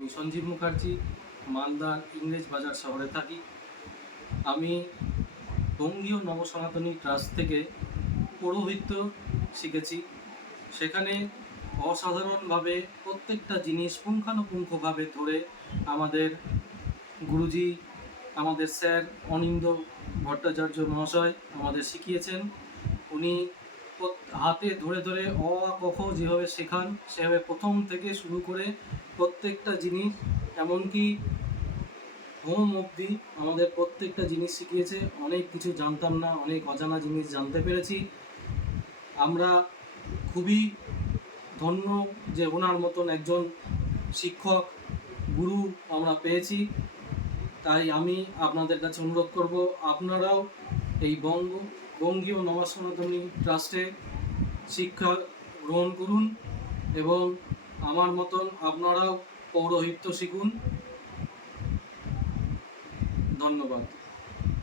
আমি সঞ্জীব মুখার্জি, মালদার ইংরেজ বাজার শহরে থাকি। আমি বঙ্গীয় নবসনাতনী ট্রাস্ট থেকে পৌরোহিত্য শিখেছি। সেখানে অসাধারণভাবে প্রত্যেকটা জিনিস পুঙ্খানুপুঙ্খভাবে ধরে আমাদের গুরুজি, আমাদের স্যার অনিন্দ ভট্টাচার্য মহাশয় আমাদের শিখিয়েছেন। উনি হাতে ধরে ধরে অ আ ক খ যেভাবে শেখান, সেভাবে প্রথম থেকে শুরু করে প্রত্যেকটা জিনিস, এমনকি হোম অবধি আমাদের প্রত্যেকটা জিনিস শিখিয়েছে। অনেক কিছু জানতাম না, অনেক অজানা জিনিস জানতে পেরেছি। আমরা খুবই ধন্য যে ওনার মতন একজন শিক্ষক, গুরু আমরা পেয়েছি। তাই আমি আপনাদের কাছে অনুরোধ করব, আপনারাও এই বঙ্গীয় নবসনাতনী ট্রাস্টে শিক্ষা গ্রহণ করুন এবং আমার মতন আপনারাও পৌরোহিত্য শিখুন। ধন্যবাদ।